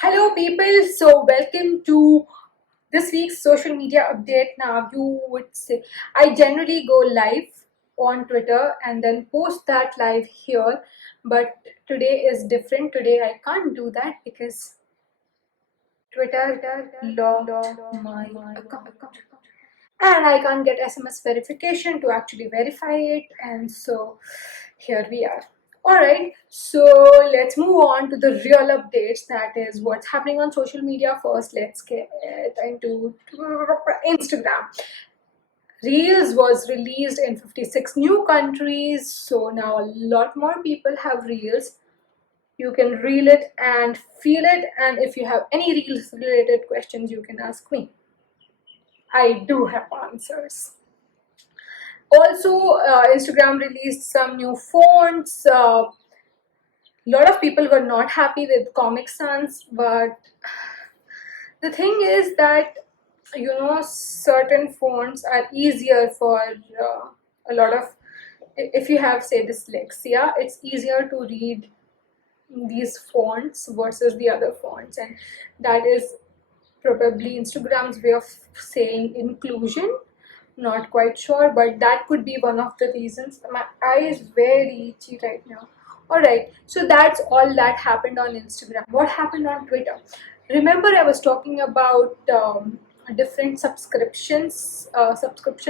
Hello, people. So, welcome to this week's social media update. Now, you would say I generally go live on Twitter and then post that live here, but today is different. Today, I can't do that because Twitter locked my account. And I can't get SMS verification to actually verify it, and so here we are. Alright, so let's move on to the real updates, that is what's happening on social media. First, let's get into Instagram. Reels was released in 56 new countries, so now a lot more people have Reels. You can reel it and feel it, and if you have any Reels related questions, you can ask me. I do have answers. Also, Instagram released some new fonts. A lot of people were not happy with Comic Sans, but the thing is that certain fonts are easier for a lot of, if you have, say, dyslexia, it's easier to read these fonts versus the other fonts, and that is probably Instagram's way of saying inclusion. Not quite sure, but that could be one of the reasons. My eye is very itchy right now. Alright, so that's all that happened on Instagram. What happened on Twitter? Remember, I was talking about different subscription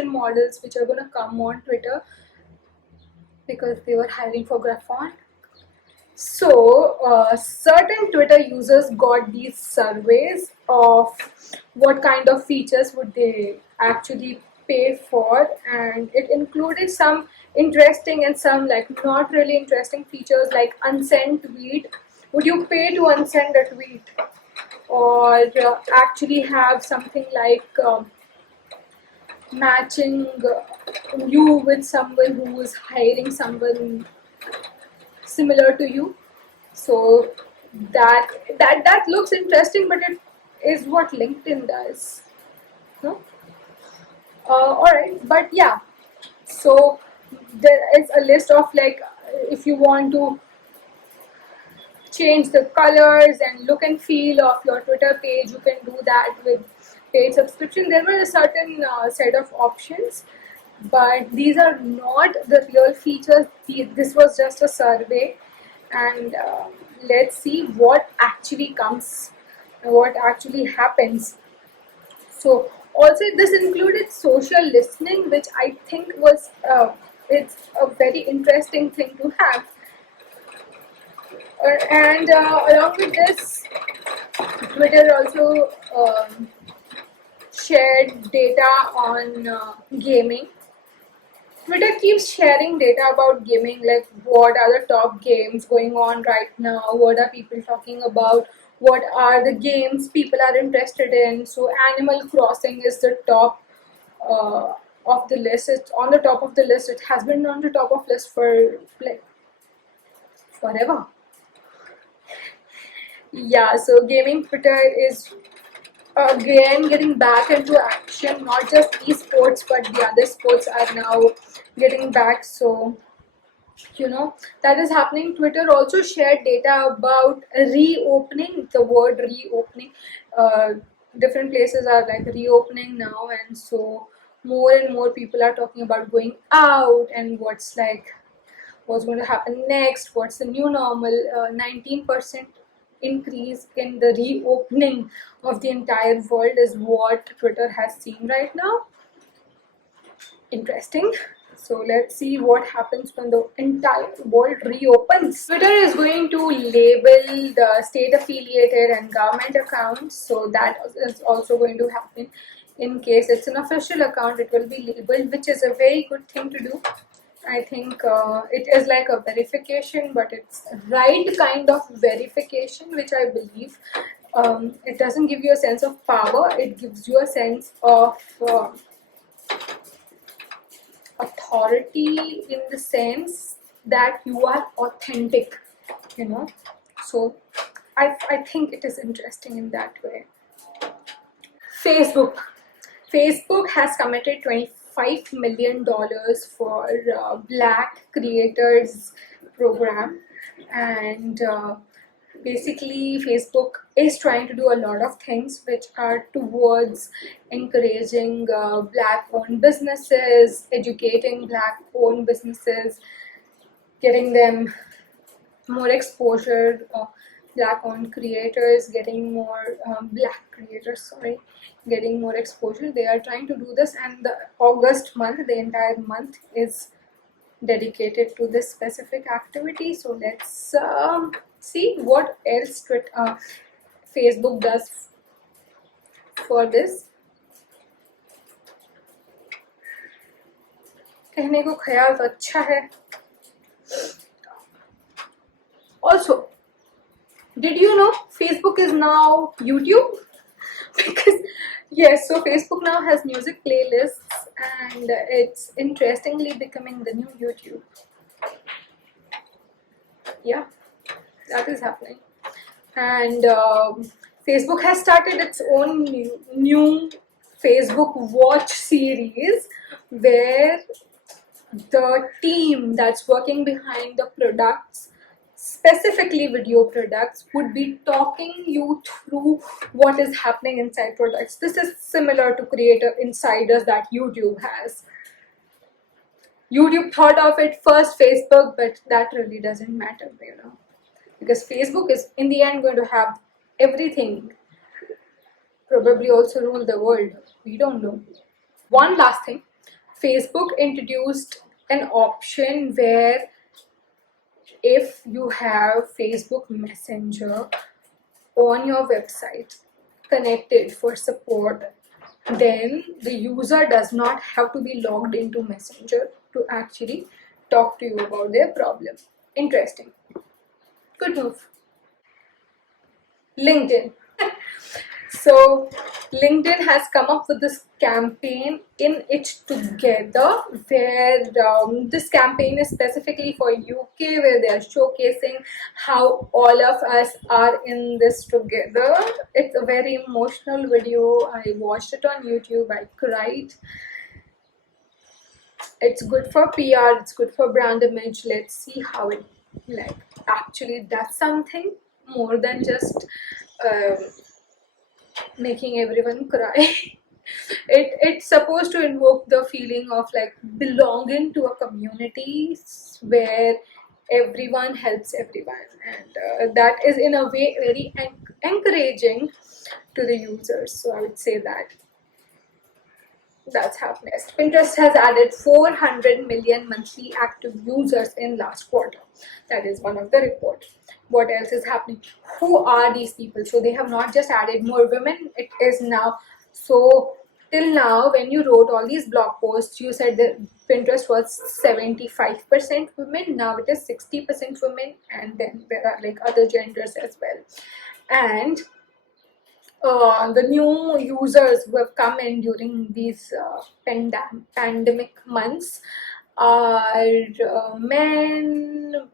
models which are going to come on Twitter because they were hiring for Graphon. So, certain Twitter users got these surveys of what kind of features would they actually pay for, and it included some interesting and some like not really interesting features like unsend tweet. Would you pay to unsend a tweet, or actually have something like matching you with someone who is hiring someone similar to you? So that looks interesting, but it is what LinkedIn does. No? All right, but yeah. So there is a list of like, if you want to change the colors and look and feel of your Twitter page, you can do that with paid subscription. There were a certain set of options, but these are not the real features. This was just a survey, and let's see what actually comes, what actually happens. So also this included social listening, which I think was it's a very interesting thing to have. And along with this, Twitter also shared data on gaming. Twitter keeps sharing data about gaming, like what are the top games going on right now, what are people talking about, what are the games people are interested in. So Animal Crossing is the top of the list. It's on the top of the list. It has been on the top of list for like forever. Yeah, so gaming Twitter is again getting back into action. Not just esports, but the other sports are now getting back. So that is happening. Twitter also shared data about reopening. The word reopening, uh, different places are like reopening now, and so more and more people are talking about going out and what's going to happen next, what's the new normal. 19% increase in the reopening of the entire world is what Twitter has seen right now. Interesting. So let's see what happens when the entire world reopens. Twitter is going to label the state affiliated and government accounts. So that is also going to happen. In case it's an official account, it will be labeled, which is a very good thing to do. I think it is like a verification, but it's right kind of verification, which I believe. It doesn't give you a sense of power, it gives you a sense of authority, in the sense that you are authentic, so I think it is interesting in that way. Facebook has committed $25 million for Black Creators program, and basically Facebook is trying to do a lot of things which are towards encouraging black owned businesses, educating black owned businesses, getting them more exposure, black owned creators getting more black creators, sorry, getting more exposure. They are trying to do this, and the August month, the entire month is dedicated to this specific activity. So let's see what else Facebook does for this. कहने को ख्याल तो अच्छा है. Also, did you know Facebook is now YouTube? Because yes, so Facebook now has music playlists, and it's interestingly becoming the new YouTube. Yeah, that is happening. And Facebook has started its own new Facebook Watch series, where the team that's working behind the products, specifically video products, would be talking you through what is happening inside products. This is similar to creator insiders that YouTube has. YouTube thought of it first, Facebook, but that really doesn't matter, because Facebook is in the end going to have everything, probably also rule the world. We don't know. One last thing, Facebook introduced an option where if you have Facebook Messenger on your website connected for support, then the user does not have to be logged into Messenger to actually talk to you about their problem. Interesting. Good move. LinkedIn. So LinkedIn has come up with this campaign, In It Together, where this campaign is specifically for UK, where they are showcasing how all of us are in this together. It's a very emotional video. I watched it on YouTube. I cried. It's good for PR. It's good for brand image. Let's see how it actually does something more than just making everyone cry. It's supposed to invoke the feeling of belonging to a community where everyone helps everyone, and that is in a way very encouraging to the users. So I would say that's happening. Pinterest has added 400 million monthly active users in last quarter. That is one of the report. What else is happening? Who are these people? So they have not just added more women. It is now, so till now when you wrote all these blog posts, you said that Pinterest was 75% women. Now it is 60% women, and then there are other genders as well. And the new users who have come in during these pandemic months are men,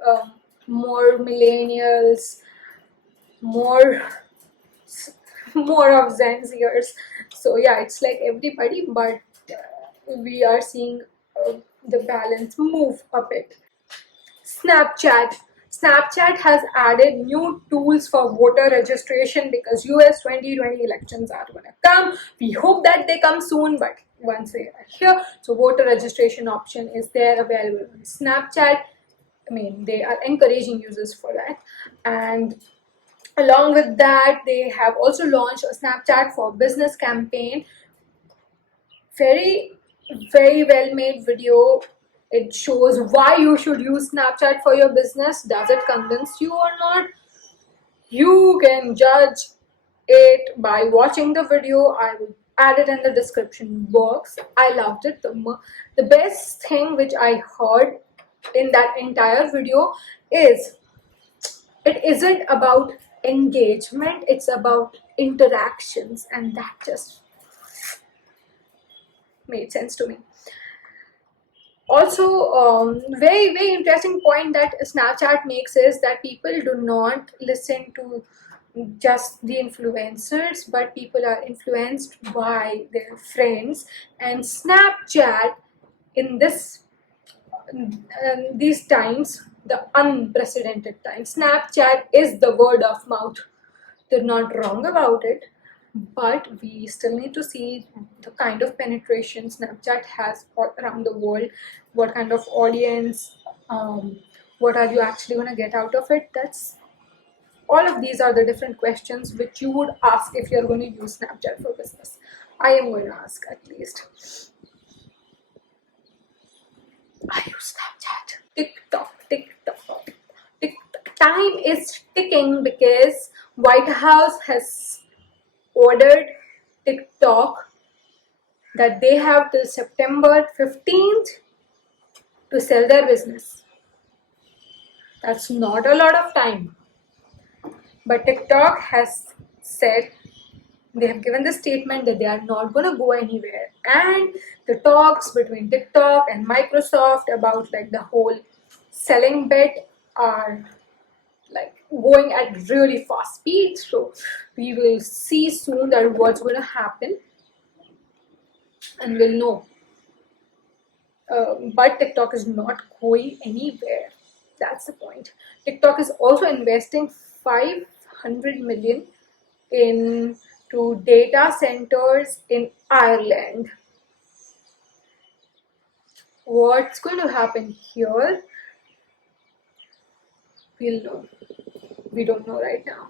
more millennials, more of Gen Zers. So yeah, it's everybody, but we are seeing the balance move a bit. Snapchat has added new tools for voter registration because US 2020 elections are going to come. We hope that they come soon, but once they are here, so voter registration option is there available on Snapchat. I mean, they are encouraging users for that. And along with that, they have also launched a Snapchat for Business campaign. Very, very well made video. It shows why you should use Snapchat for your business. Does it convince you or not? You can judge it by watching the video. I will add it in the description box. I loved it. The best thing which I heard in that entire video is it isn't about engagement, it's about interactions, and that just made sense to me. Also, very, very interesting point that Snapchat makes is that people do not listen to just the influencers, but people are influenced by their friends. And Snapchat in these times the unprecedented time. Snapchat is the word of mouth. They're not wrong about it, but we still need to see the kind of penetration Snapchat has all around the world, what kind of audience, what are you actually going to get out of it. That's all of these are the different questions which you would ask if you're going to use Snapchat for business. I am going to ask at least. I use Snapchat. TikTok. Time is ticking because White House has ordered TikTok that they have till September 15th to sell their business. That's not a lot of time. But TikTok has said, they have given the statement that they are not going to go anywhere. And the talks between TikTok and Microsoft about like the whole selling bit are like going at really fast speed. So we will see soon that what's going to happen and we'll know. But TikTok is not going anywhere. That's the point. TikTok is also investing 500 million into data centers in Ireland. What's going to happen here? We'll know. We don't know right now.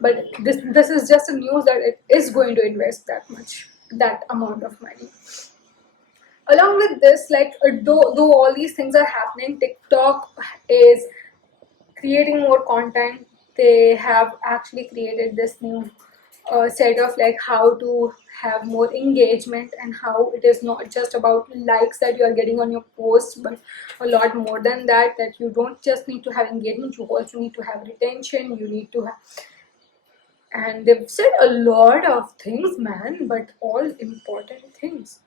But this is just a news that it is going to invest that amount of money. Along with this, like though all these things are happening, TikTok is creating more content. They have actually created this new set of like how to have more engagement and how it is not just about likes that you are getting on your posts, but a lot more than that. That you don't just need to have engagement, you also need to have retention. You need to have, and they've said a lot of things, man, but all important things.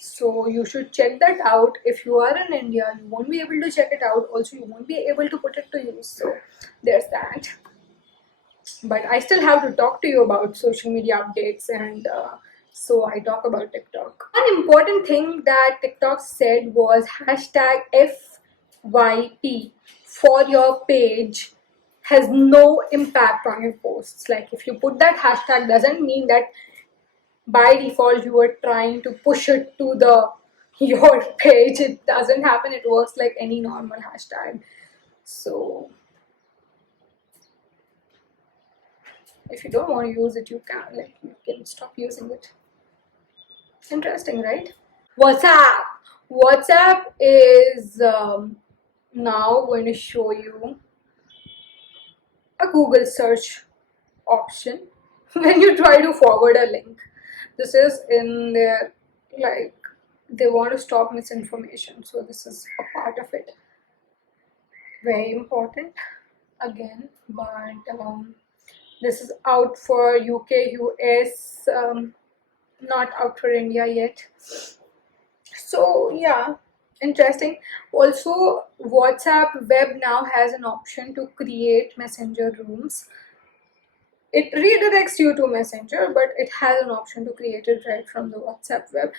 So you should check that out. If you are in India, you won't be able to check it out. Also, you won't be able to put it to use. So there's that. But I still have to talk to you about social media updates, and so I talk about TikTok. One important thing that TikTok said was hashtag FYP for your page has no impact on your posts. Like if you put that hashtag, doesn't mean that by default you are trying to push it to the your page. It doesn't happen. It works like any normal hashtag. So if you don't want to use it, you can stop using it. Interesting, right? WhatsApp is now going to show you a Google search option when you try to forward a link. This is in their, like, they want to stop misinformation, so this is a part of it. Very important again, but this is out for UK, US, not out for India yet. So yeah, interesting. Also, WhatsApp web now has an option to create messenger rooms. It redirects you to Messenger, but it has an option to create it right from the WhatsApp web.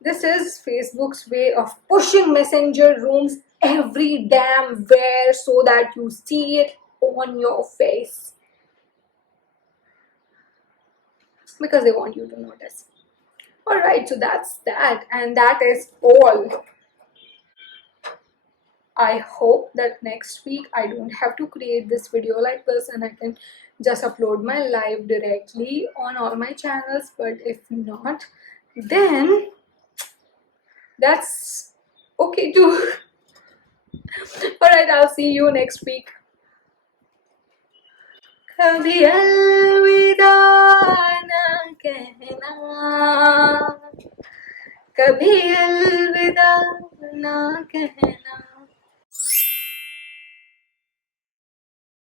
This is Facebook's way of pushing messenger rooms every damn where so that you see it on your face. Because they want you to notice. Alright, so that's that, and that is all. I hope that next week I don't have to create this video like this and I can just upload my live directly on all my channels. But if not, then that's okay too. Alright, I'll see you next week. कभी अलविदा ना कहना, कभी अलविदा ना कहना.